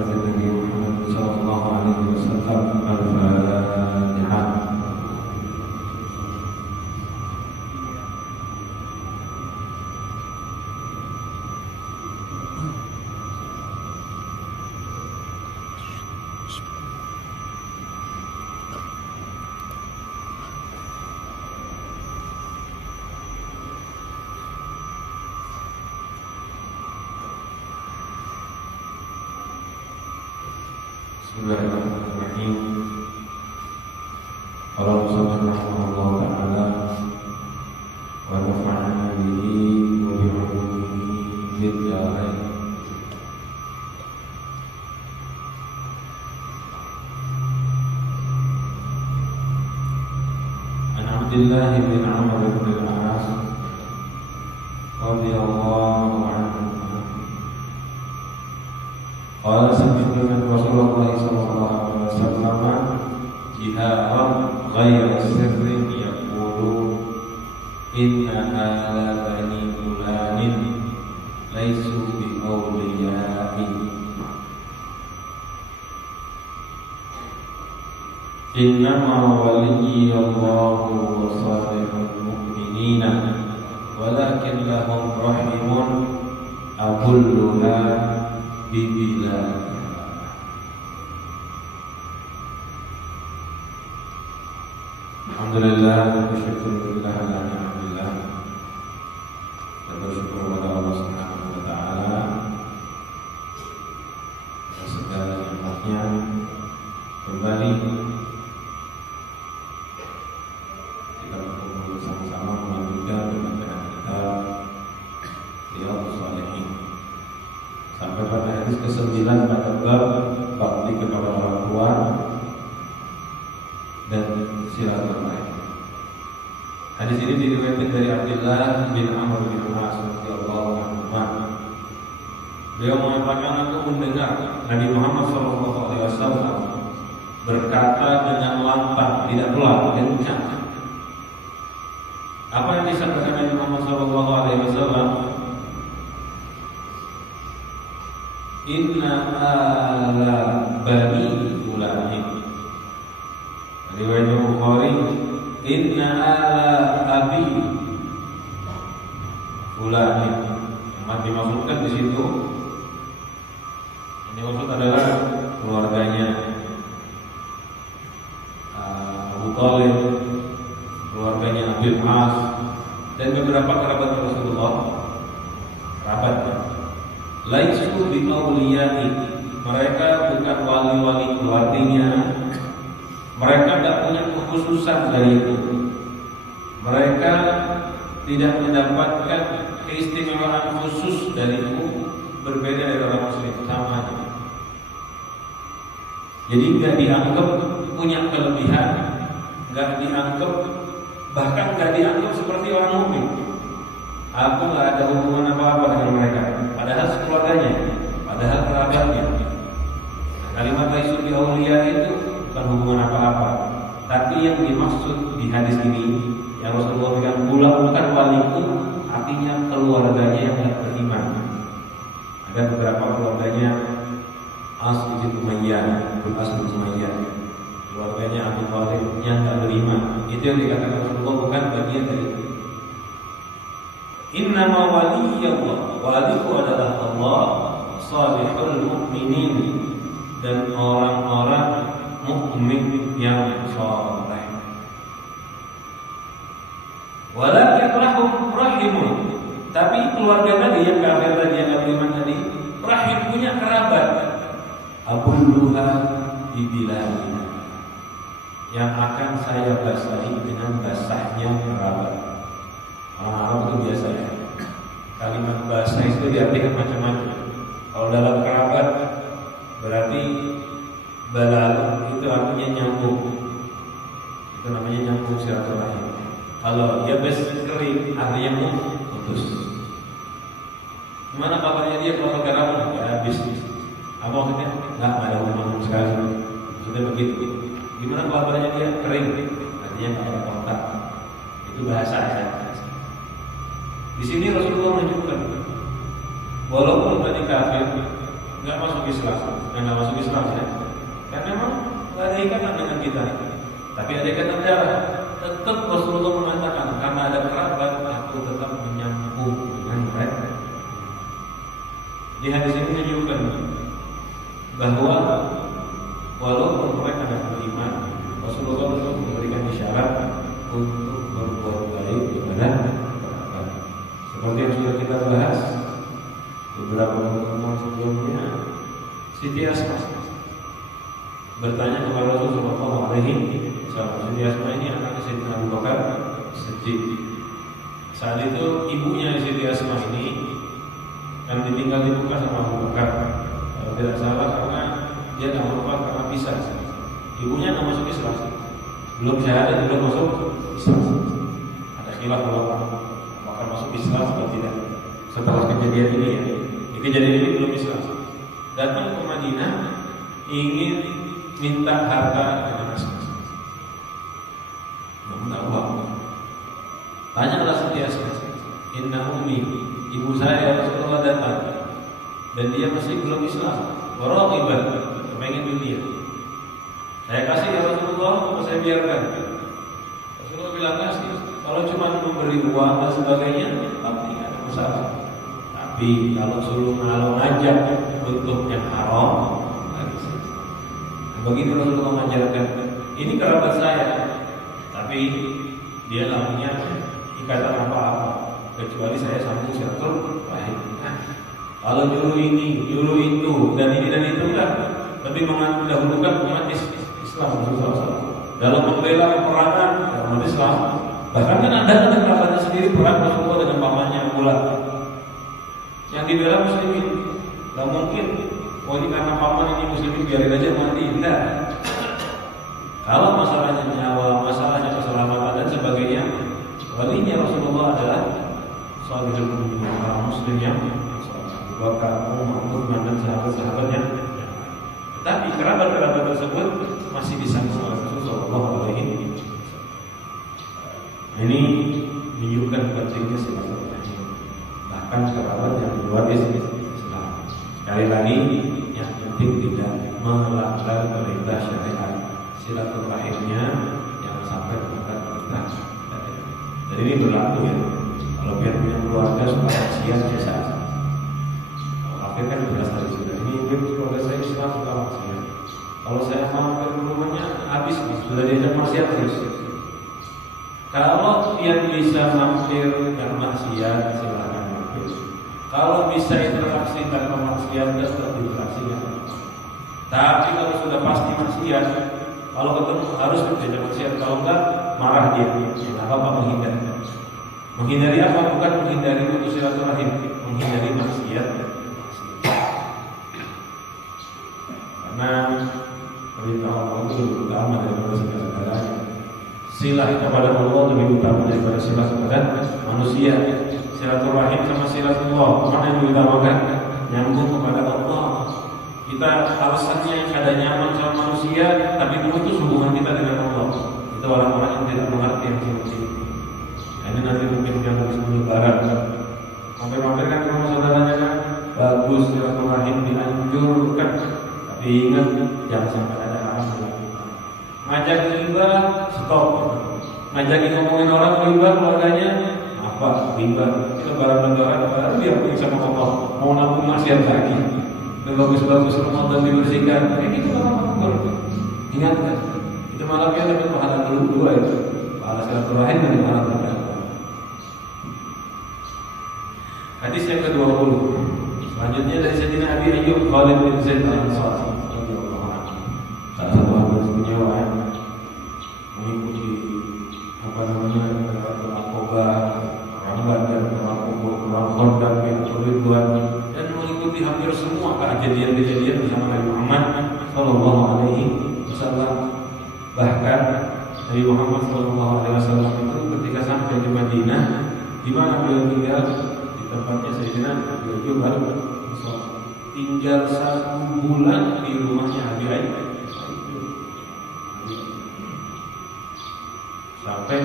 حضرة النبي محمد صلى الله عليه وسلم. الفاتحة. Bismillahirrahmanirrahim. Qala Rasulullah sallallahu ta'ala wa nafa'ana bihi wa bi'ulumihi fid dharain. An Abdullah bin Amr bin al-As radhiyallahu anhu qala sami'tu Rasulullah sallallahu alaihi wasallam jiharan ghayra sirrin yaqulu inna ala bani fulanin laysu bi awliya'i innama waliyallahu wa salihul mu'minina walakin lahum rahimun abulluha bibillah. Alhamdulillah, bersyukurillah ala ni'matillah. Dan bersyukur kepada Allah Subhanahu wa taala atas segala nikmatnya. Kembali kita berkumpul bersama-sama melanjutkan pembacaan kitab Riyadhus Shalihin sampai pada hadis ke-9 pada bab bakti kepada orang tua dan silaturahmi. Hadis ini diriwayatkan dari Abdullah bin Amr bin al-As radhiyallahu anhu. Beliau mengatakan, aku mendengar Nabi Muhammad SAW berkata dengan lantang, tidak pelan, kencang. Apa yang disampaikan Nabi Muhammad SAW? Inna ala bani fulanin. Riwayat Bukhari, inna ala abi fulanin. Yang dimaksudkan di situ, ini maksud adalah keluarganya Abu Thalib, keluarganya Abil As, dan beberapa kerabat Rasulullah. Kerabatnya laisu bi awliyai, mereka bukan wali-wali keluarganya. Mereka tidak punya kekhususan dari itu. Mereka tidak mendapatkan keistimewaan khusus dari itu, berbeda dari orang muslim sama. Jadi nggak dianggap punya kelebihan, nggak dianggap, bahkan nggak dianggap seperti orang mukmin. Aku nggak ada hubungan apa-apa dengan mereka, padahal keluarganya, padahal kerabatnya. Kalimat laisu bi auliya itu bukan hubungan apa-apa, tapi yang dimaksud di hadis ini yang Rasulullah bilang bukan waliku, artinya keluarganya yang tidak beriman. Ada beberapa keluarganya As bin Umayyah, keluarganya Abu Thalib yang tidak beriman. Itu yang dikatakan Rasulullah bukan bagian dari itu. Innama waliyullah, waliku adalah Allah, salihul mu'minin, dan orang-orang mukmin yang saleh. Walakin rahimun, tapi keluarga tadi yang kafir tadi, yang beriman tadi, rahim, punya kerabat. Abulluha bibilahina, yang akan saya basahi dengan basahnya kerabat. Orang Arab itu biasa ya, kalimat basah itu diartikan macam-macam. Kalau dalam kerabat berarti balal, itu artinya nyambung, itu namanya nyambung silaturahim. Kalau yabes, kering, artinya putus. Gimana kabarnya dia kalau kamu? Ya habis. Apa maksudnya? Nggak ada hubungan sekali. Maksudnya begitu. Gimana kabarnya dia? Kering, artinya nggak ada kontak. Itu bahasa ya. Di sini Rasulullah menunjukkan, walaupun tadi kafir, nggak masuk Islam, nggak masuk Islam ya. Karena memang nggak ada ikatan dengan kita. Tapi ada ikatan darah. Tetap Rasulullah mengatakan karena ada kerabat, aku tetap menyambung dengan mereka. Di hadis ini menunjukkan bahwa walaupun mereka tidak beriman, Rasulullah tetap memberikan isyarat untuk berbuat baik kepada kerabat. Seperti yang sudah kita bahas beberapa pertemuan sebelumnya, Siti Asma bertanya kepada Rasulullah SAW. Siti Asma ini anaknya Sayyidina Abu Bakar Siddiq. Saat itu ibunya Siti Asma ini yang ditinggal di Mekah sama Abu Bakar, kalau tidak salah karena dia tidak mau karena pisah. Ibunya tidak masuk Islam, belum syahadat, belum masuk Islam. Ada khilaf apakah masuk Islam atau tidak setelah kejadian ini ya. Kejadian ini belum Islam. Datang ke Madinah ingin minta harta dengan Asma. Minta uang. Tanyalah Siti Asma, inna ummi, ibu saya Rasulullah datang dan dia masih belum Islam. Waraghiban, pengen dunia. Saya kasih ya Rasulullah, atau saya biarkan? Rasulullah bilang kasih. Kalau cuma memberi uang dan sebagainya, pasti tidak ada masalah. Tapi kalau suruh ngajak untuk yang haram, nggak bisa. Nah, begitu Rasulullah mengajarkan, ini kerabat saya, tapi dia nggak punya ikatan apa-apa kecuali saya sambung silaturahim. Kalau juru ini, juru itu, dan ini dan itu kan lebih mendahulukan umat Islam dalam membela peperangan umat Islam. Bahkan kan ada kerabatnya sendiri perang Rasulullah dengan pamannya Abu Lahab. Yang dibela muslimin. Gak mungkin, oh ini karena paman ini muslimin biarin aja mati. Tidak. Kalau masalahnya nyawa, masalahnya keselamatan dan sebagainya, walinya Rasulullah adalah salihul mu'minin, orang muslim yang Abu Bakar, Umar, Utsman dan sahabat-sahabatnya. Tetapi kerabat-kerabat tersebut masih disangka oleh Rasulullah SAW. Ini menunjukkan pentingnya silaturahim. Bahkan kerabat yang di luar Islam. Sekali lagi, yang penting tidak melanggar perintah syariat. Silaturahimnya jangan sampai melanggar perintah syariat. Dan ini berlaku ya. Kalau biar punya keluarga suka maksiat biasa. Kalau kafir kan jelas tadi sudah. Ini keluarga saya Islam suka maksiat. Kalau saya mampir ke rumahnya habis sudah diajak maksiat terus. Kalau dia bisa mampir dan maksiat silakan mampir. Kalau bisa interaksi tanpa maksiat tetap interaksinya. Tapi kalau sudah pasti maksiat, kalau ketemu harus diajak maksiat. Kalau enggak marah dia. Tidak apa-apa menghindar. Menghindari apa? Bukan menghindari putus silaturahim, menghindari maksiat. Karena perintah Allah itu lebih utama daripada segala-galanya. Silah kepada Allah lebih utama daripada silah kepada manusia. Silaturahim sama silatullah, mana yang diutamakan? Nyambung kepada Allah. Kita alasannya yang ada nyaman sama manusia, tapi memutus hubungan kita dengan Allah. Itu orang-orang yang tidak mengerti yang seperti ini. Ini nanti mungkin yang habis lebaran. Mampir-mampir kan rumah saudaranya kan bagus, silaturahim dianjurkan. Tapi ingat jangan sampai ada haram dilakukan. Ngajak riba, stop. Ngajak ngomongin orang riba keluarganya, apa riba? Lebaran baru dia pergi sama kotor. Mau nabung maksiat lagi. Dan bagus-bagus Ramadan dibersihkan. Kayak gitu apa-apa. Ingat kan? Itu malam dia dapat pahala dua itu. Pahala silaturahim dan pahala berkah. Hadis yang ke-20. Selanjutnya dari Sayyidina Abi Ayyub Khalid bin Zaid al-Ansari radhiyallahu anhu. Salah satu ahli penyewa mengikuti perang Aqabah, perang Badar, perang Uhud, perang Khandaq, perang Ridwan, dan mengikuti hampir semua kejadian-kejadian bersama Nabi Muhammad sallallahu alaihi wasallam. Bahkan Nabi Muhammad sallallahu alaihi wasallam itu ketika sampai di Madinah, di mana beliau tinggal, tempatnya Sayyidina Abi Ayyub tinggal 1 bulan di rumahnya Abi Ayyub sampai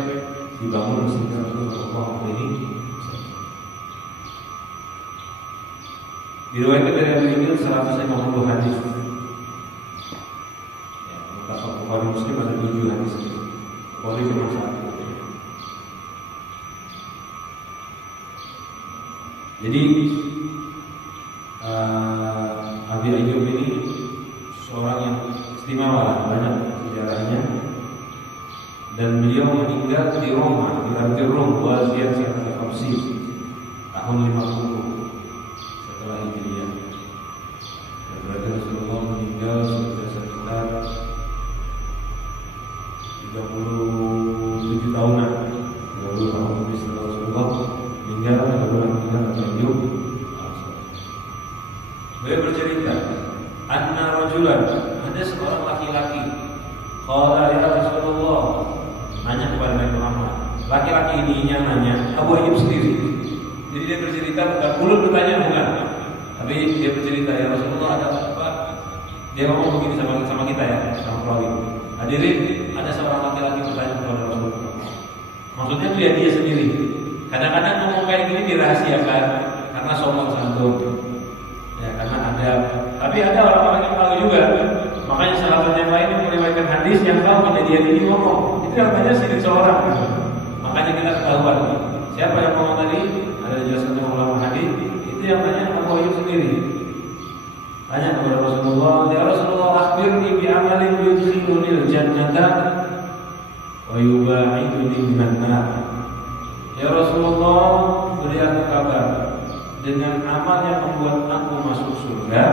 dibangun Masjid Rasulullah ini. Diriwayatkan dari Abi Ayyub 150 hadis Jadi Abi Ayyub ini seorang yang istimewa, banyak sejarahnya. Dan beliau meninggal di Roma, di arti Rom, Waziyat Al-Qabsi tahun 50 setelah Hijriah. Dan berarti Rasulullah meninggal sudah sekitar 37 tahunan. 30 tahun setelah Rasulullah meninggal, Abi Ayyub. Beliau bercerita, anna rajulan, ada seorang laki-laki, qala ya Rasulullah, nanya kepada Nabi Muhammad. Laki-laki ini yang nanya Abu Ayyub sendiri. Jadi dia bercerita, bukan mulut bertanya, bukan, tapi dia bercerita, ya Rasulullah ada apa? Dia ngomong begini sama kita ya, sama perawi. Hadirin, ada seorang laki-laki bertanya kepada Rasulullah. Maksudnya dia sendiri. Kadang-kadang ngomong kayak gini dirahasiakan karena sombong santun. Ya, karena ada, tapi ada orang-orang yang tahu juga. Makanya sahabat yang lain yang meriwayatkan hadis yang tahu kejadian ini ngomong, itu yang tanya sedikit seorang. Makanya kita ketahuan siapa yang ngomong tadi, ada dijelaskan oleh ulama hadis, itu yang tanya Abu Ayyub sendiri. Tanya kepada Rasulullah, ya Rasulullah, akhbirni bi amalin yudkhilunil jannata wa yubaiduni minan nar. Ya Rasulullah, beri aku kabar dengan amal yang membuat aku masuk surga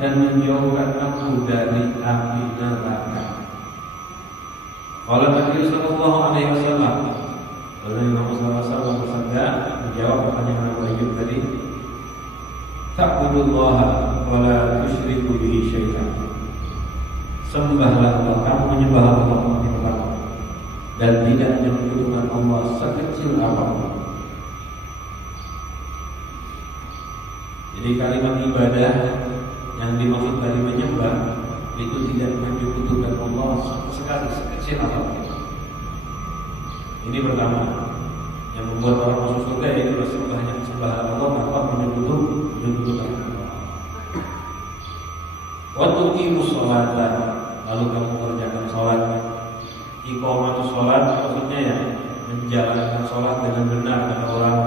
dan menjauhkan aku dari api neraka. Qala Nabi sallallahu alaihi wasallam, Nabi Muhammad SAW bersabda, menjawab pertanyaan Abu Ayyub tadi, ta'budullaha wa la tusyriku bihi syai'an. Sembahlah Allah, kamu menyembah Allah dan tidak menyekutukan Allah sekecil apapun. Jadi kalimat ibadah yang dimaksud dari menyembah itu tidak menyekutukan Allah sekali sekecil apapun. Ini pertama yang membuat orang masuk surga, yaitu sembah Allah tanpa menyekutukan Allah. Wa tuqimus sholata, lalu kamu kerjakan sholat. Iqamatus sholat maksudnya ya menjalankan sholat dengan benar kata orang,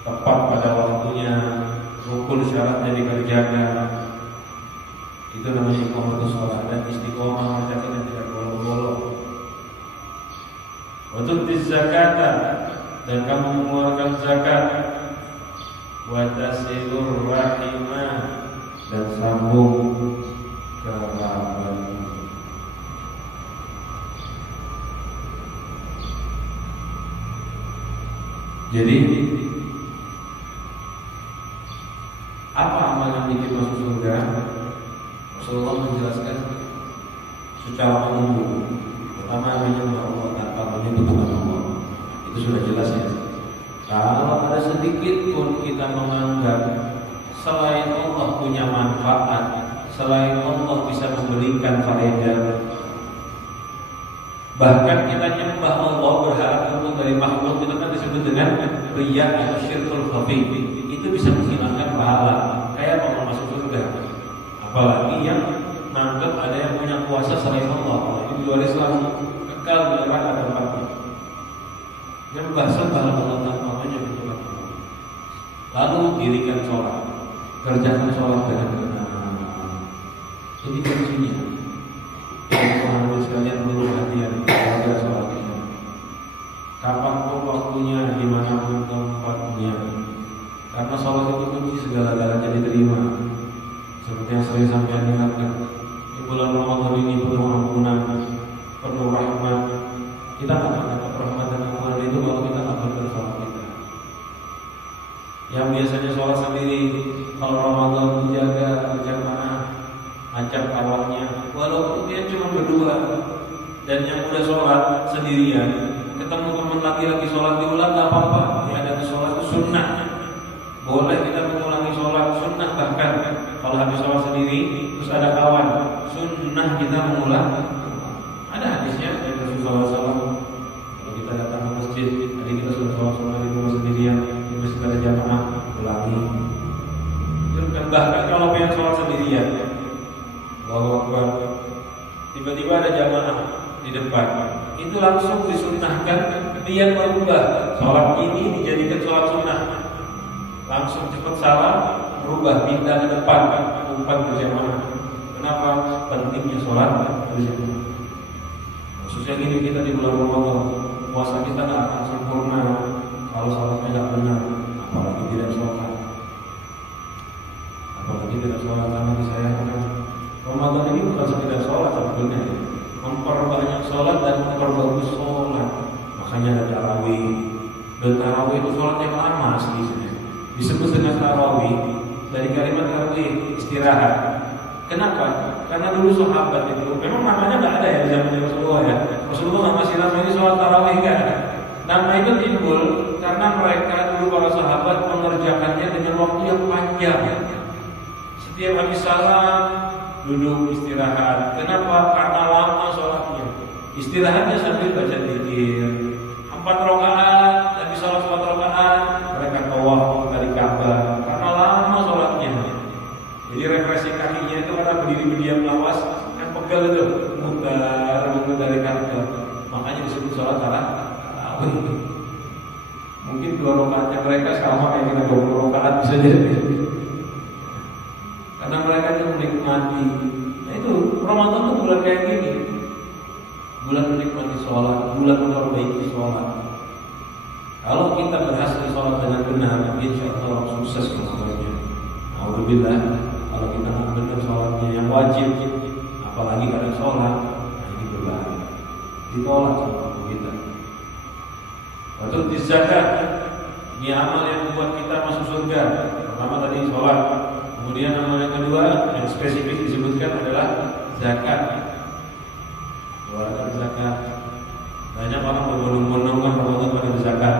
tepat pada waktunya, rukun syaratnya dikerjakan. Itu namanya iqamatus sholat. Dan istiqomah mengerjakan yang tidak bolong-bolong. Wa tu'tiz zakata, dan kamu mengeluarkan zakat. Wa tasilur rahimah, dan sambung kerabat. Jadi apa amal yang bikin masuk surga? Rasulullah menjelaskan secara umum. Pertama, menyembah Allah tanpa menyekutukan Allah. Itu sudah jelas ya. Kalau ada sedikit pun kita menganggap selain Allah punya manfaat, selain Allah bisa memberikan faedah, bahkan kita nyembah Allah berharap untuk dari makhluk, itu kan disebut dengan riya atau syirkul khafi. Itu bisa menghilangkan pahala. Kayak mau masuk surga. Apalagi yang menganggap ada yang punya kuasa selain Allah. Ini dua Islam kekal di neraka tempatnya. Nyembah sembah Allah tanpa menyekutukan Allah. Lalu dirikan sholat, kerjakan sholat dengan benar. Ini kuncinya. Teman-teman sekalian perlu perhatian pada sholat ini. Kapanpun waktunya, dimanapun tempatnya. Karena sholat itu kunci segala-galanya diterima. Seperti yang sering sampaikan ingatkan, di bulan Ramadan ini penuh ampunan, penuh rahmat. Kita akan dapat rahmat dan ampunan itu kalau kita amalkan sholat kita. Yang biasanya sholat sendiri, kalau Ramadan menjaga berjamaah, ajak kawannya, walaupun dia cuma berdua, dan yang udah sholat sendirian, ketemu teman laki-laki sholat diulang gak apa-apa. Ya, ada sholat itu sunnah. Boleh kita mengulangi sholat sunnah, bahkan kalau habis sholat sendiri terus ada kawan, sunnah kita mengulang. Ada hadisnya dari Rasulullah SAW. Kalau kita datang ke masjid, tadi kita sudah sholat sunnah di rumah sendirian, terus kita ada jamaah, ulangi. Dan bahkan kalau pengen sholat sendirian, Allahu Akbar, tiba-tiba ada jamaah di depan, itu langsung disunnahkan niat berubah. Sholat ini dijadikan sholat sunnah. langsung cepat salam, berubah pindah ke depan, umpan berjamaah. Kenapa? Pentingnya sholat berjamaah. Khususnya gini, kita di bulan Ramadan, puasa kita nggak akan sempurna kalau sholatnya nggak benar, apalagi tidak sholat. Apalagi tidak sholat, karena disayangkan Ramadan ini bukan sekedar sholat sebetulnya, memperbanyak sholat dan memperbagus sholat. Makanya ada tarawih. Dan tarawih itu sholat yang lama asli. Disebut dengan tarawih dari kalimat tarawih, istirahat. Kenapa? Karena dulu sahabat itu memang namanya nggak ada ya di zaman Rasulullah ya. Rasulullah nggak ngasih nama ini sholat tarawih, enggak. Nama itu timbul karena mereka dulu para sahabat mengerjakannya dengan waktu yang panjang. Setiap habis salam duduk istirahat. Kenapa? Karena lama sholatnya. Istirahatnya sambil baca zikir. 4 rakaat, habis sholat 4 rakaat, mereka tawaf dari Ka'bah. Karena lama sholatnya. Jadi refleksi kakinya itu karena berdiri diam lawas, kan pegal itu, mutar dari Ka'bah. Makanya disebut sholat tarawih. Mungkin 2 rakaatnya mereka sama kayak kita 20 rakaat bisa jadi. Karena mereka itu menikmati. Nah itu Ramadan itu bulan kayak gini, bulan menikmati sholat, bulan memperbaiki sholat. Kalau kita berhasil sholat dengan benar, insya Allah sukses semuanya. Alhamdulillah. Kalau kita nggak benar sholatnya yang wajib, apalagi kadang sholat, nah ini berbahaya. Ditolak sama kita. Waktu di zakat, ini amal yang membuat kita masuk surga. Pertama tadi sholat. Kemudian amal yang kedua yang spesifik disebutkan adalah zakat. Keluarkan zakat. Banyak orang berbondong-bondong kan Ramadan pada zakat.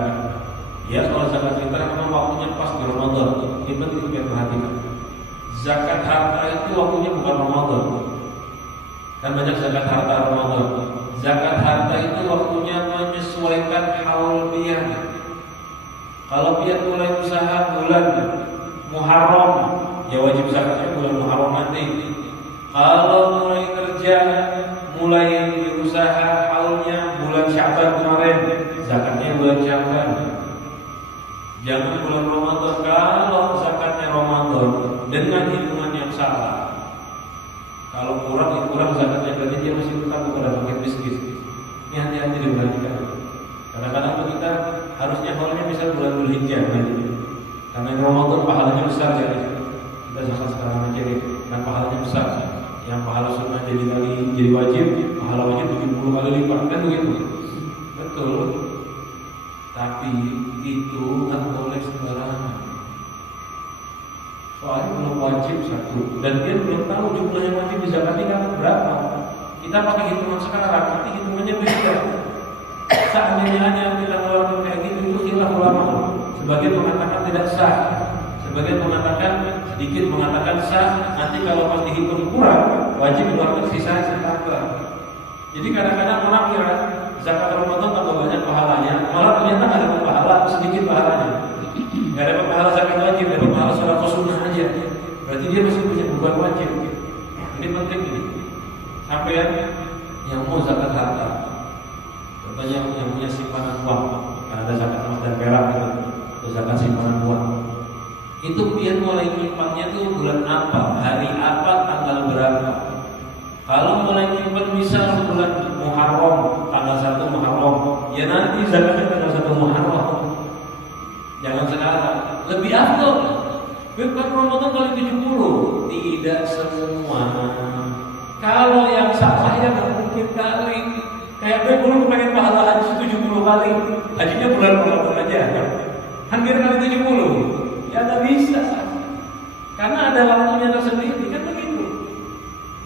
Ya kalau zakat fitrah memang waktunya pas di Ramadan. Ini penting kita perhatikan. Zakat harta itu waktunya bukan Ramadan. Kan banyak zakat harta Ramadan. Zakat harta itu waktunya menyesuaikan haul pian. Kalau pian mulai usaha bulan Muharram, ya wajib zakatnya bulan Muharram nanti. Kalau mulai kerja, mulai usaha haulnya bulan Sya'ban kemarin, zakatnya bulan Sya'ban. Jangan bulan Ramadan. Kalau zakatnya Ramadan dengan hitungan yang salah, kalau kurang zakatnya, berarti dia masih tetap kepada paket miskin. Ini hati-hati diperhatikan. Kadang-kadang kita harusnya haulnya bisa bulan Dzulhijjah, karena Ramadan pahalanya besar ya. Kita zakat sekarang aja kan pahalanya besar. Yang pahala sunnah jadi wajib, pahala wajib 70 kali lipat, kan begitu. Betul. Tapi itu nggak boleh sembarangan. Soalnya belum wajib satu, dan dia belum tahu jumlah yang wajib di zakat ini berapa. Kita pakai hitungan sekarang, nanti hitungannya beda. Seandainya kita keluarkan kayak gitu, itu khilaf ulama. Sebagian mengatakan tidak sah, sebagian mengatakan sedikit mengatakan sah. Nanti kalau pas dihitung kurang, wajib keluarkan sisa tambah. Jadi kadang-kadang orang kira zakat Ramadan tambah banyak pahalanya, malah ternyata nggak dapat pahala, sedikit pahalanya. Nggak dapat pahala zakat wajib, dapat pahala sholat sunnah aja. Berarti dia masih punya beban wajib. Ini penting ini. Sampai yang mau zakat harta, contohnya yang punya simpanan uang, kan ada zakat emas dan perak gitu, atau zakat simpanan uang. Itu dia mulai nyimpannya tuh bulan apa, hari apa, tanggal berapa. Kalau mulai nyimpan misal bulan Muharram, tanggal 1 Muharram, ya nanti zakatnya tanggal 1 Muharram. Jangan sekarang. Lebih afdal. Bukan Ramadan kali 70. Tidak semua. Kalau yang salah ya nggak mungkin kali. Kayak gue belum pengen pahala haji 70 kali. Hajinya bulan Ramadan aja. Hampir kali 70. Ya nggak bisa. Karena ada waktunya tersendiri, kan begitu.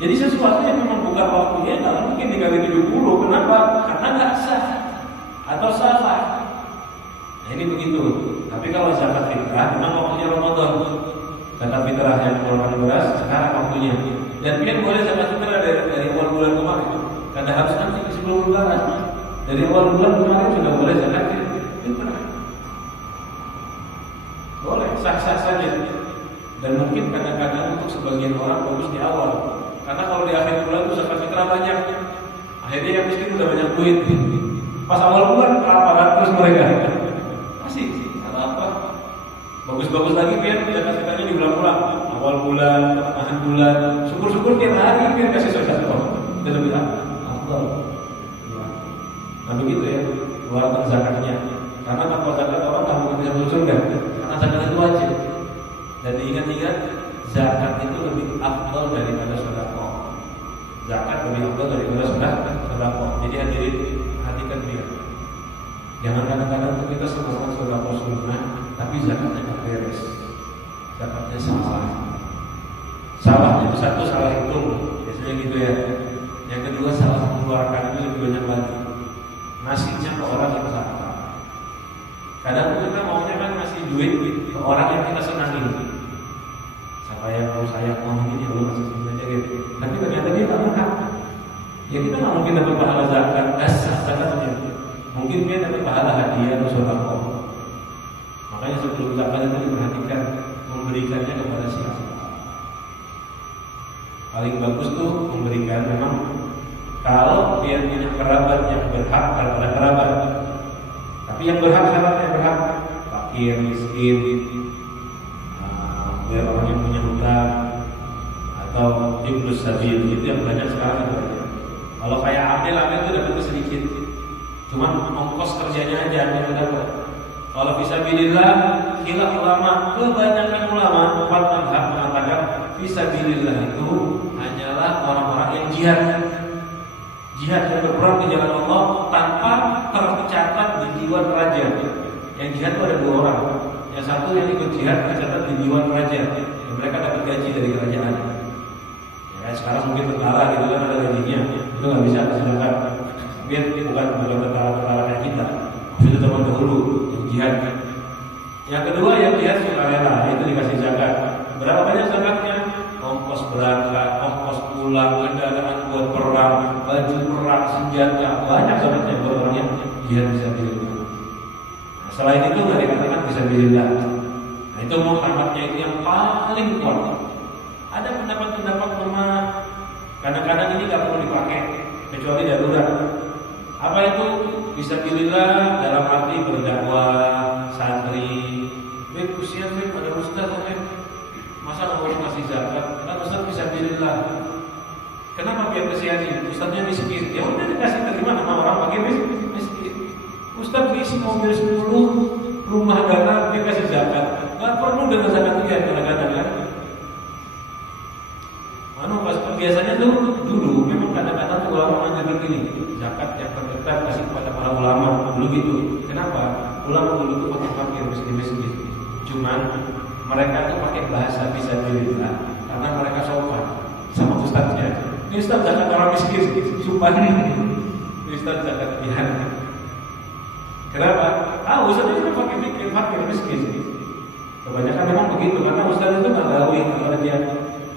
Jadi sesuatu yang memang bukan waktunya nggak mungkin dikali 70. Kenapa? Karena nggak sah atau salah. Nah ini begitu. Tapi kalau zakat fitrah memang waktunya Ramadan. Zakat fitrah yang mengeluarkan beras sekarang waktunya. Dan dia boleh zakat fitrah dari awal bulan kemarin. Karena harus nanti sebelum lebaran. Dari awal bulan kemarin sudah boleh zakat fitrah. Boleh, sah-sah saja. Dan mungkin kadang-kadang untuk sebagian orang bagus di awal. Karena kalau di akhir bulan itu zakat fitrah banyak. Akhirnya yang miskin udah banyak duit. Pas awal bulan kelaparan terus mereka. Masih apa? Bagus-bagus lagi biar zakat-zakatnya diulang-ulang. Awal bulan, pertengahan bulan, syukur-syukur tiap hari biar kasih sedekah. Itu lebih afdal. Ya. Nah begitu ya, keluarkan zakatnya. Karena tanpa zakat orang tak mungkin bisa masuk surga. Karena zakat itu wajib. Dan diingat-ingat, zakat itu lebih afdal daripada sedekah. Zakat lebih afdal daripada sedekah. Jadi hadirin, perhatikan dia. Jangan kadang-kadang tuh kita semangat sedekah sunnah, tapi zakatnya nggak beres. Zakatnya salah. Salahnya itu satu, salah hitung, biasanya gitu ya. Yang kedua, salah mengeluarkan itu lebih banyak lagi. Ngasihnya ke orang yang salah. Kadang kita maunya kan ngasih duit ke orang yang kita senangin. Siapa yang mau saya mau ini, ya lu kasih aja gitu. Tapi ternyata dia nggak berhak. Ya kita nggak mungkin dapat pahala zakat, zakatnya. Mungkin dia dapat pahala hadiah atau sedekah. Makanya sebelum zakat itu diperhatikan memberikannya kepada siapa. Paling bagus tuh memberikan memang kalau dia punya kerabat yang berhak kepada kerabat. Tapi yang berhak syaratnya berhak fakir, miskin, biar orang yang punya hutang atau ibnu sabil, itu yang banyak sekarang itu aja. Kalau kayak amil itu dapat sedikit. Cuman ongkos kerjanya aja yang dapat. Kalau fisabilillah, khilaf ulama, kebanyakan ulama empat mazhab mengatakan fisabilillah itu hanyalah orang-orang yang jihad yang berperang di jalan Allah tanpa tercatat di diwan raja. Yang jihad itu ada dua orang. Yang satu yang ikut jihad tercatat di diwan raja. Dan mereka dapat gaji dari kerajaan. Ya, sekarang mungkin tentara gitu kan ada gajinya, itu nggak bisa kasih zakat. Biar bukan tentara kayak kita. Itu zaman dahulu yang jihad. Yang kedua yang jihad sukarela, itu dikasih zakat. Berapa banyak zakatnya? Ongkos berangkat, ongkos pulang, kendaraan buat perang, baju perang, senjata, banyak zakatnya buat orang yang jihad fisabilillah. Nah, selain itu nggak dikatakan fisabilillah. Nah itu muhtammadnya itu yang paling kuat. Ada pendapat-pendapat lemah. Kadang-kadang ini nggak perlu dipakai kecuali darurat. Apa itu? Fisabilillah dalam arti berdakwah, santri. Baik, usian baik ada ustaz aja. Masa nggak mau kasih zakat? Kan ustaz fisabilillah. Kenapa biar kesian? Ustaznya miskin. Ya udah dikasih terima sama orang pakai miskin. Ustaz ngisi mobil 10 rumah dana dia kasih zakat. Nggak perlu dengan zakat dia kadang-kadang kan. Biasanya tuh dulu memang kadang-kadang tuh ulama mengajarkan gini, zakat yang terdekat kasih kepada para ulama dulu gitu. Kenapa? Ulama dulu tuh pakai miskin. Cuman mereka tuh pakai bahasa fisabilillah karena mereka sopan sama ustaznya. Ini ustaz zakat orang miskin, sumpah ini ustaz zakat dia. Kenapa? Ustaznya itu pakai fakir miskin. Kebanyakan memang begitu karena ustaz itu nggak gawe kalau dia.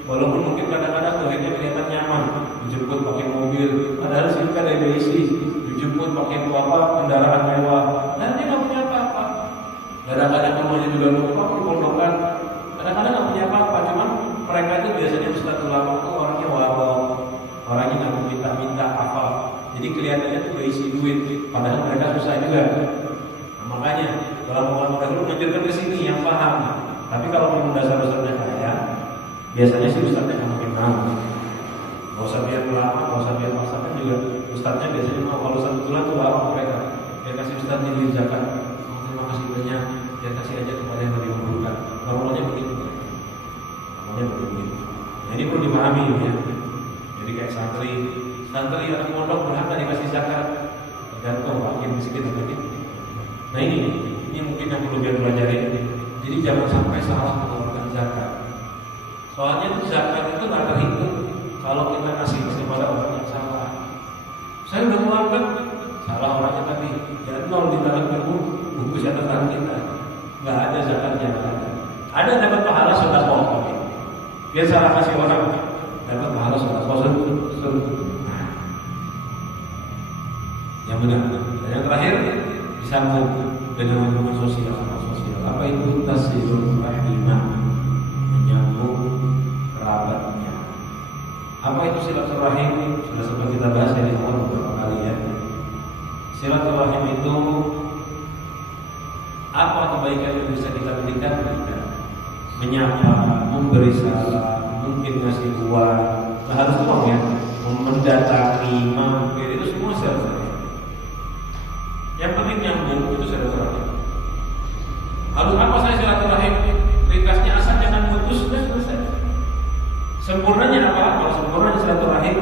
Walaupun mungkin kadang-kadang tuhannya kelihatan nyaman, dijemput pakai mobil, padahal sih kan ada isi, dijemput pakai kendaraan mewah, dan dia nggak punya apa-apa. Kadang-kadang rumahnya juga lupa, pondokan, kadang-kadang nggak punya apa-apa. Cuman mereka itu biasanya ustaz ulama itu orangnya wabah, orangnya nggak minta-minta apa. Jadi kelihatannya tuh berisi duit, padahal mereka susah juga. Nah, makanya kalau ulama dahulu mengajarkan ke sini yang paham. Tapi kalau memang dasar-dasarnya kaya, biasanya sih ustaznya nggak mungkin mau. Nggak usah biar ulama, nggak usah biar masakan juga. Ustaznya biasanya mau. Kalau satu bulan tuh lama mereka. Dia kasih ustaznya di zakat. Terima kasih banyak. Dia kasih aja kepada yang lebih membutuhkan. Normalnya begitu. Normalnya begitu. Nah, ini perlu dipahami ya. Jadi kayak santri anak pondok berhak nggak dikasih zakat? Tergantung makin miskin atau tidak. Nah ini mungkin yang perlu dia pelajari. Jadi jangan sampai salah mengeluarkan zakat. Soalnya zakat itu nggak terhitung kalau kita kasih kepada orang yang salah. Saya udah mengeluarkan, salah orangnya tapi ya nol di dalam buku catatan kita. Nggak ada zakatnya, nggak ada. Ada dapat pahala sedekah tapi dia salah kasih orang dapat pahala sedekah. Yang benar. Dan yang terakhir disambung dengan hubungan sosial. Apa itu tasilul rahimah? Menyambung kerabatnya. Apa itu silaturahim? Sudah sempat kita bahas di awal beberapa kali ya. Silaturahim itu Apa kebaikan yang bisa kita berikan? Menyapa, memberi salam, mungkin ngasih uang, nah, harus uang ya, mendatangi, mampir, itu semua silaturahim. Yang penting nyambung itu silaturahim. Harus apa saya silaturahim? Ringkasnya asal jangan putus, sudah selesai. Sempurnanya apa? Kalau sempurna silaturahim,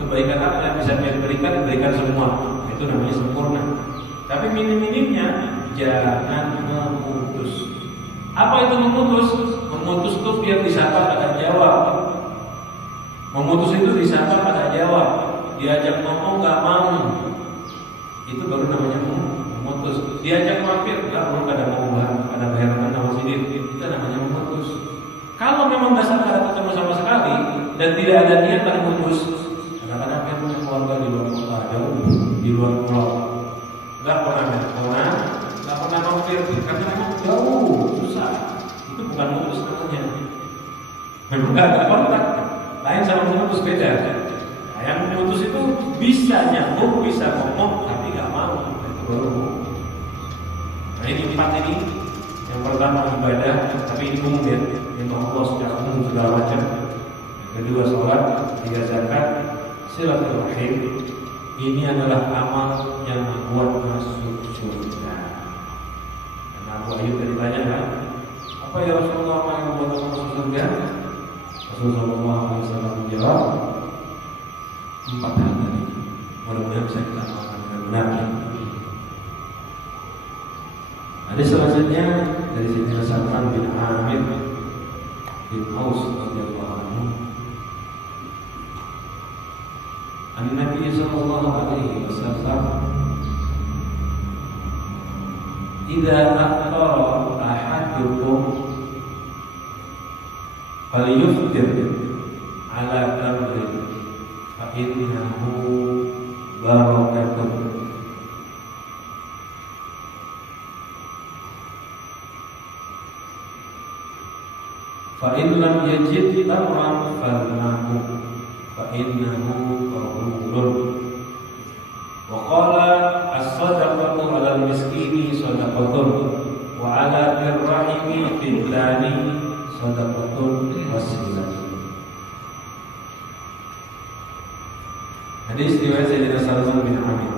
kebaikan apa yang bisa diberikan semua, itu namanya sempurna. Tapi minim-minimnya jangan memutus. Apa itu memutus? Memutus itu biar disapa agak jawab. Memutus itu disapa agak jawab. Diajak ngomong nggak mau. Itu baru namanya memutus. Diajak mampir, nggak perlu ada bayaran sama sidir. Itu namanya memutus. Kalau memang dasar ada ketemu sama sekali dan tidak ada niatan memutus, kadang-kadang dia punya keluarga di luar kota, jauh di luar pulau. Nggak pernah mampir karena memang jauh, susah. Itu bukan putus namanya. Memang nggak ada kontak. Lain sama putus beda. Nah, yang putus itu bisa nyambung, bisa ngomong, tapi nggak mau. Itu baru. Nah ini 4 ini. Yang pertama ibadah, tapi ini umum ya. Yang Allah secara umum segala macam. Yang kedua sholat, 3 zakat, silaturahim. Ini adalah amal yang membuat masuk surga. Dan Abu Ayyub tadi tanya kan, apa ya Rasulullah yang membuat masuk surga? Rasulullah SAW menjawab 4 hal tadi. Mudah-mudahan bisa kita amalkan dengan benar. Ada selanjutnya dari Sayyidina Salman bin Amir bin Aus radhiyallahu anhu. An-Nabi sallallahu alaihi wasallam idza aftara ahadukum falyuftir ala tamrin fa innahu barakatun. Fa in lam yajid tamran falnahu fa innahu tahurun. Wa qala as-sadaqatu 'ala al-miskini sadaqatun wa 'ala ar-rahimi fitani sadaqatun wasilah. Hadis riwayat Sayyidina Salman bin Amir.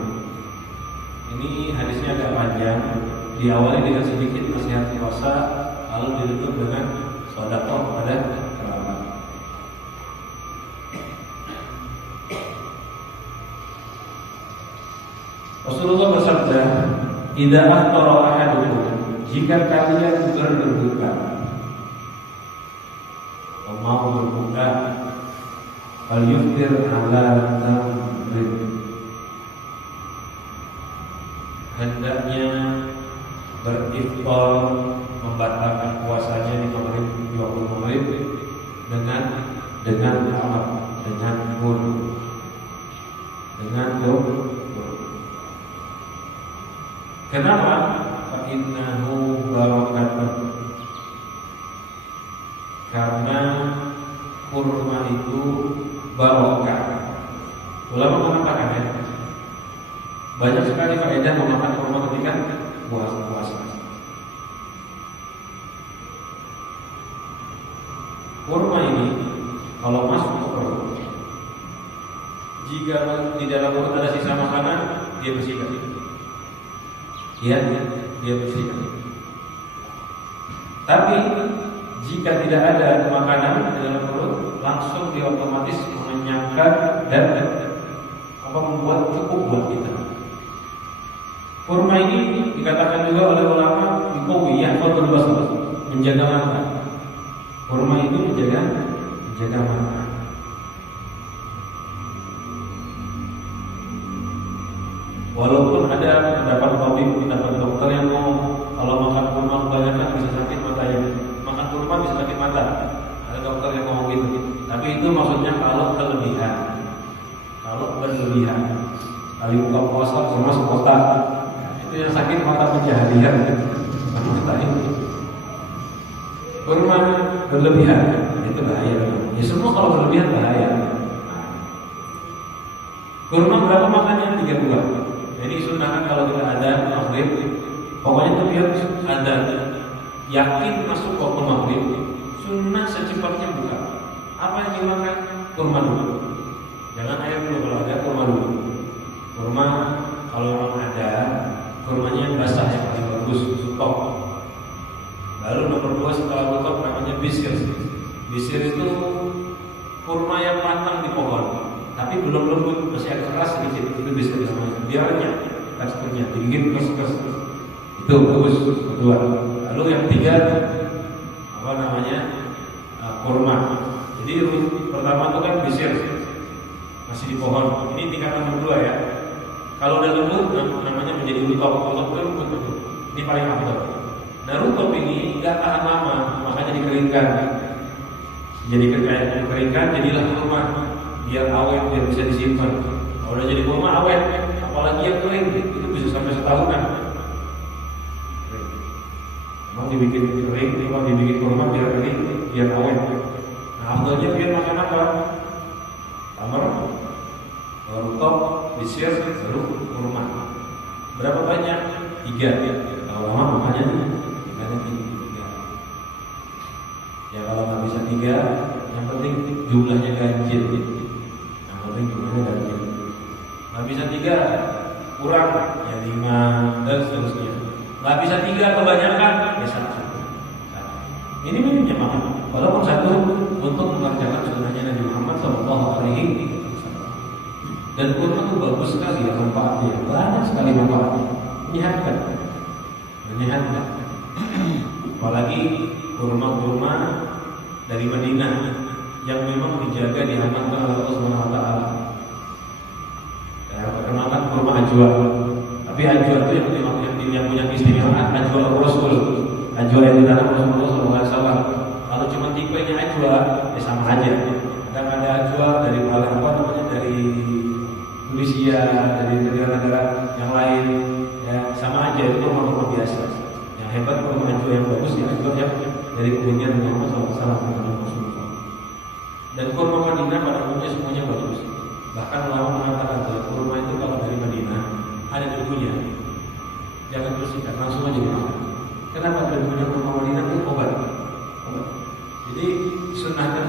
Ini hadisnya agak panjang. Diawali dengan sedikit nasihat puasa, lalu ditutup dengan sedekah kepada kerabat. Rasulullah bersabda, "Idza aftara ahadukum," jika kalian berbuka, mau berbuka, falyuftir ala tamrin, hendaknya beriftar, membatalkan puasanya di maghrib 20 maghrib dengan amal, dengan kur. Kenapa? Fa innahu barakatun. Karena kurma itu barokah. Ulama mengatakan ya, banyak sekali faedah memakan kurma ketika puasa. Kurma ini kalau masuk ke perut, jika di dalam perut ada sisa makanan, dia bersihkan. Dia bersihkan. Tapi jika tidak ada makanan di dalam perut, langsung dia otomatis mengenyangkan dan membuat cukup buat kita. Kurma ini dikatakan juga oleh ulama yang menjaga mata. Kurma itu menjaga mata. Walaupun ada pendapat dokter yang mau kalau makan kurma kebanyakan bisa sakit matanya. Makan kurma bisa sakit mata. Ada dokter yang ngomong gitu. Tapi itu maksudnya kalau kelebihan. Kalau berlebihan. Kali buka puasa sama sekotak. Itu yang sakit mata penjahadian. Mata ini. Kurma berlebihan itu bahaya. Ya semua kalau berlebihan bahaya. Kurma berapa makannya? 3 buah. Jadi sunahkan kalau tidak ada maghrib Pokoknya tuh biar ada yakin masuk waktu maghrib, sunnah secepatnya buka. Apa yang dimakan? Kurma dulu. Jangan ayam dulu, kalau ada kurma dulu. Kurma kalau memang ada, kurmanya yang basah yang paling bagus, stok. Lalu nomor 2 setelah stok namanya bisir. Bisir itu kurma yang matang di pohon, tapi belum lembut, masih agak keras sedikit. Itu bisir namanya. Dia renyah teksturnya, digigit keras. Itu bagus. Kedua. Lalu yang 3 apa namanya? Kurma. Jadi pertama itu kan bisir, masih di pohon. Ini tingkat nomor 2 ya. Kalau udah lembut namanya menjadi rutop. Rutop itu lembut betul. Ini paling afdal. Nah rutop ini nggak tahan lama, makanya dikeringkan. Jadi dikeringkan, jadilah kurma. Biar awet, biar bisa disimpan. Kalau udah jadi kurma awet, apalagi yang kering itu bisa sampai setahunan. Memang dibikin kering, memang dibikin kurma biar kering, biar awet. Nah afdalnya biar makan apa? Tamar, rutop, bisir, baru kurma. Berapa banyak? 3. Kalau lama makanya 3. Ya kalau nggak bisa 3, yang penting jumlahnya ganjil. Yang penting jumlahnya ganjil. Nggak bisa 3, kurang ya 5 dan seterusnya. Nggak bisa 3 kebanyakan ya 1. Ini minimnya makan. Walaupun 1 untuk mengerjakan sunnahnya Nabi Muhammad SAW. Dan kurma itu bagus sekali ya manfaatnya, banyak sekali manfaatnya, menyehatkan. Apalagi kurma-kurma dari Madinah yang memang dijaga diamankan oleh Allah Subhanahu Wa Taala. Ya, perkenalkan kurma ajwa. Tapi ajwa itu yang punya keistimewaan ajwa Rasul, ajwa yang ditanam Rasulullah SAW. Kalau cuma tipenya ajwa, ya sama aja. Kadang ada ajwa dari dari Indonesia, dari negara-negara yang lain, ya sama aja, itu kurma biasa. Yang hebat kurma ajwa yang bagus ya ajwa yang dari kebunnya Muhammad SAW. Dan kurma Madinah pada umumnya semuanya bagus. Bahkan ulama mengatakan bahwa kurma itu kalau dari Madinah ada debunya, jangan bersihkan, langsung aja dimakan. Kenapa debunya kurma Madinah itu obat? Jadi sunnahkan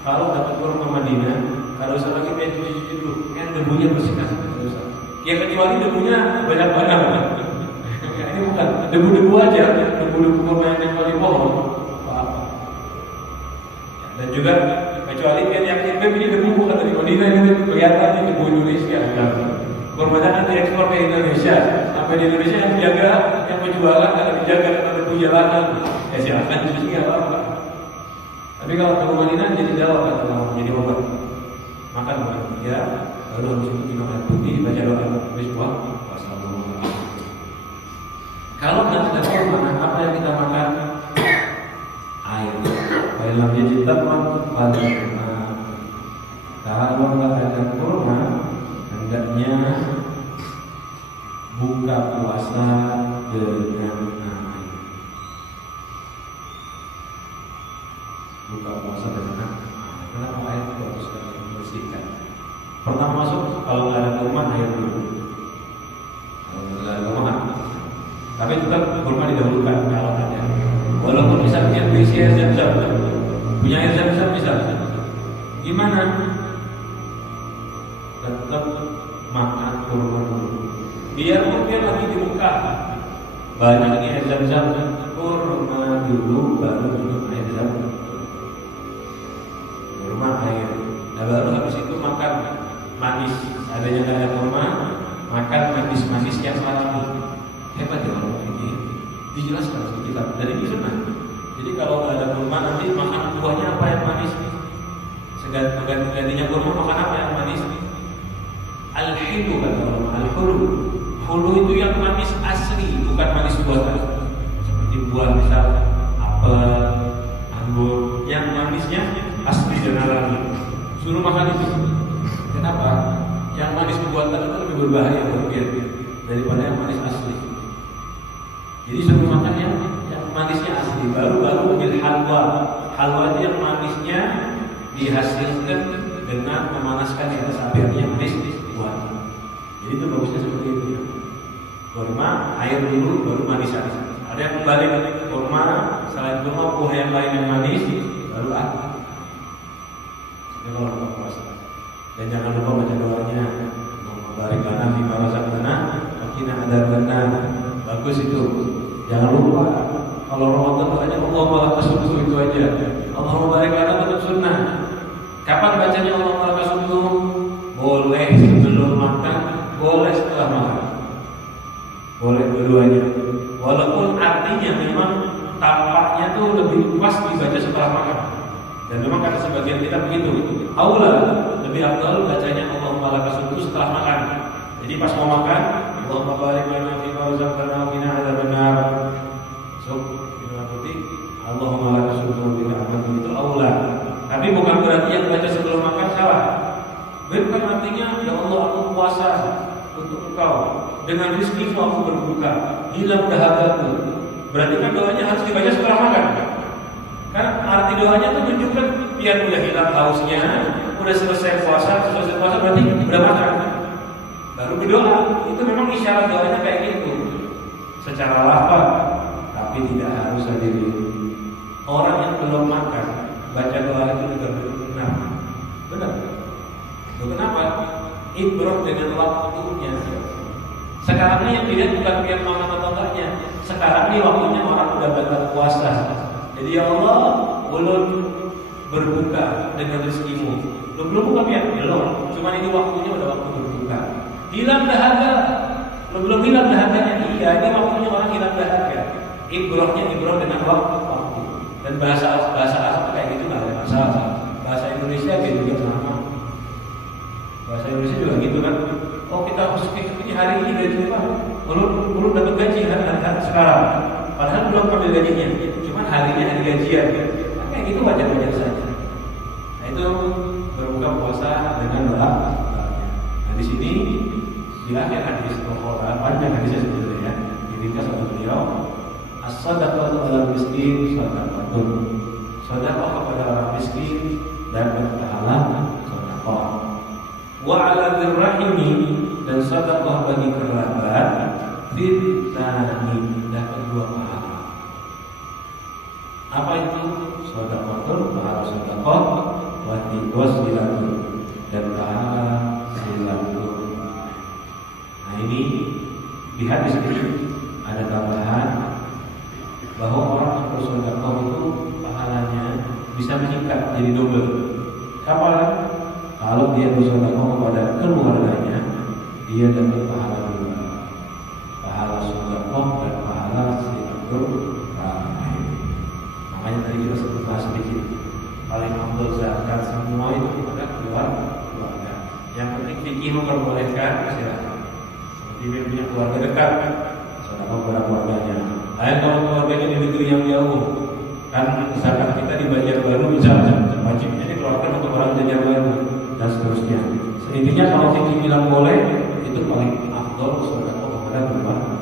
kalau dapat kurma Madinah, kalau usah lagi cuci dulu, kan debunya bersihkan. Ya kecuali debunya banyak-banyak. Ini bukan debu-debu aja, debu-debu kurma yang nempel di pohon. Dan juga kecuali yang ini debu bukan dari Madinah, ini kelihatan debu Indonesia. Kurmanya kan diekspor ke Indonesia, sampai di Indonesia yang menjaga, yang penjualan ada dijaga dengan debu jalanan. Ya silakan cuci nggak apa-apa. Tapi kalau debu Madinah jadi dawa, jadi obat. Makan bukan 3, baru habis itu minum air putih, baca doa, habis puas. Kalau nggak ada kurma, apa yang kita makan? Air. Kalau jadi teman, kalau nggak ada kurma, hendaknya buka puasa dengan air. Buka puasa dengan air. Kenapa air itu harus bersihkan? Pertama masuk, kalau nggak ada kurma, air dulu. Kalau nggak ada kurma, tapi tetap kurma didahulukan kalau ada. Walaupun bisa berisi air zam-zam, punya air zam-zam bisa. Gimana? Tetap makan kurma dulu. Biarpun dia lagi di muka, banyak ini air zam-zam, kurma dulu baru minum air zam-zam. Kurma air. Nah, baru habis itu makan manis. Adanya nggak ada kurma, makan manis-manisnya alami. Hebat ya orang ini. Dijelaskan di kitab dari ini sunnah. Jadi kalau nggak ada kurma nanti makan buahnya apa yang manis? Gantinya kurma makan apa yang manis? Al-hilu kata ulama. Al-hulu. Hulu itu yang manis asli, bukan manis buatan. Seperti buah misal apel, anggur, yang manisnya asli dan alami. Suruh makan itu. Kenapa? Yang manis buatan itu lebih berbahaya daripada yang manis asli. Jadi suruh makan yang manisnya asli. Baru ambil halwa. Halwa itu yang manisnya dihasilkan dengan memanaskan di atas api yang manis buatan. Jadi itu bagusnya seperti itu ya. Kurma, air dulu, baru manis. Ada yang kembali kurma, selain kurma buah yang lain yang manis, baru aku. Ini kalau buka puasa. Dan jangan lupa baca doanya. Barik lana fi ma razaqtana wa qina adzabannar. Bagus itu. Jangan lupa kalau Ramadan doanya Allahumma lakas subuh itu aja. Allahumma barik lana tetap sunnah. Kapan bacanya Allahumma lakas subuh? Boleh sebelum makan, boleh setelah makan. Boleh dua-duanya. Walaupun artinya memang tampaknya tuh lebih pas dibaca setelah makan. Dan memang kata sebagian kita begitu. Aula lebih afdal bacanya Allahumma lakas subuh setelah makan. Jadi pas mau makan, Allahumma barik lana fi ma razaqtana wa qina adzabannar. So, minum putih, Allahumma lakas subuh bi ni'matika itu aula. Tapi bukan berarti yang baca sebelum makan salah. Bukan artinya ya Allah aku puasa untuk Engkau, dengan rizkimu aku berbuka, hilang dahagaku. Berarti kan doanya harus dibaca setelah makan. Kan arti doanya itu menunjukkan biar udah hilang hausnya, udah selesai puasa berarti udah makan. Baru berdoa. Itu memang isyarat doanya kayak gitu. Secara lafaz, tapi tidak harus hadirin. Orang yang belum makan baca doa itu juga benar. Benar. Loh, kenapa? Ibrah dengan waktunya. Sekarang ini yang dilihat bukan biar makan atau enggaknya. Sekarang ini waktunya orang udah batal puasa. Jadi ya Allah, ulun berbuka dengan rezekimu. Belum buka biar belum. Cuman ini waktunya udah waktu berbuka. Hilang dahaga. Belum hilang dahaganya. Iya, ini waktunya orang hilang dahaga. Ibrahnya ibrah dengan waktu. Dan bahasa Arab kayak gitu nggak ada masalah. Bahasa Indonesia gitu juga sama. Bahasa Indonesia juga gitu kan. Oh kita harus ini hari ini gaji apa? Belum dapat gaji hari sekarang. Padahal belum ambil gajinya. Cuman harinya hari gajian. Nah, kayak gitu wajar-wajar saja. Nah itu berbuka puasa dengan doa. Nah di sini di akhir hadis Bukhari panjang hadisnya sebenarnya. Diringkas oleh beliau. As-sadaqatu 'alal miskin sadaqatun. Sedekah kepada orang miskin dapat pahala sedekah. Wa 'ala dzirrahimi dan sedekah bagi kerabat fitani dapat dua pahala. Apa itu? Sedekah pahala sedekah wa silaturahmi dan pahala silaturahmi. Nah ini di hadis ini ada tambahan bahwa orang yang bersedekah itu pahalanya bisa meningkat jadi double. Kapan? Kalau dia bersedekah kepada keluarganya, dia dapat pahala dua, pahala sedekah dan pahala silaturahmi. Makanya tadi kita sempat bahas sedikit. Paling afdal zakat semua itu kepada keluarga. Yang penting fikih memperbolehkan silakan. Seperti dia punya keluarga dekat, sedekah kepada keluarganya. Lain kalau keluarganya di negeri yang jauh, kan zakat kita di Banjarbaru misalnya, wajibnya dikeluarkan untuk orang Banjarbaru dan seterusnya. Intinya kalau fikih bilang boleh, itu paling afdal sedekah kepada keluarga.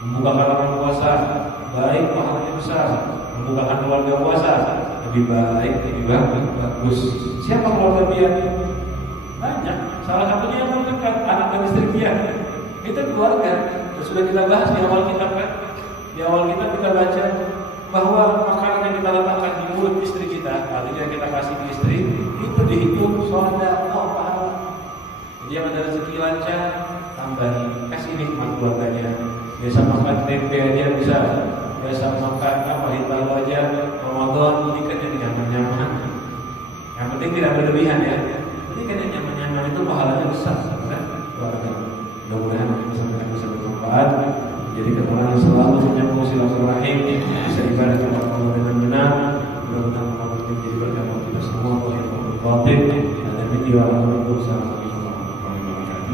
Membukakan orang puasa baik, pahalanya besar. Membukakan keluarga puasa lebih baik, lebih bagus. Siapa keluarga dia? Banyak. Salah satunya yang terdekat, anak dan istri dia. Itu keluarga. Sudah kita bahas di awal kitab kan? Di awal kitab kita baca bahwa makanan yang kita letakkan di mulut istri kita, artinya yang kita kasih ke istri, itu dihitung sedekah pahala. Jadi yang ada rezeki lancar, tambahin, kasih nikmat keluarganya. Biasa makan tempe aja bisa, biasa makan apa hitam aja. Ramadan belikannya nyaman-nyaman. Yang penting tidak berlebihan ya. Belikan yang nyaman-nyaman itu pahalanya besar, kan? Keluarga. Mudah-mudahan bisa bermanfaat. Jadi orang yang selalu menyambung silaturahim bisa ibadah kepada Allah dengan benar. Mudah-mudahan Allah menjadi berkah bagi kita semua. Wa yang berbatin dan video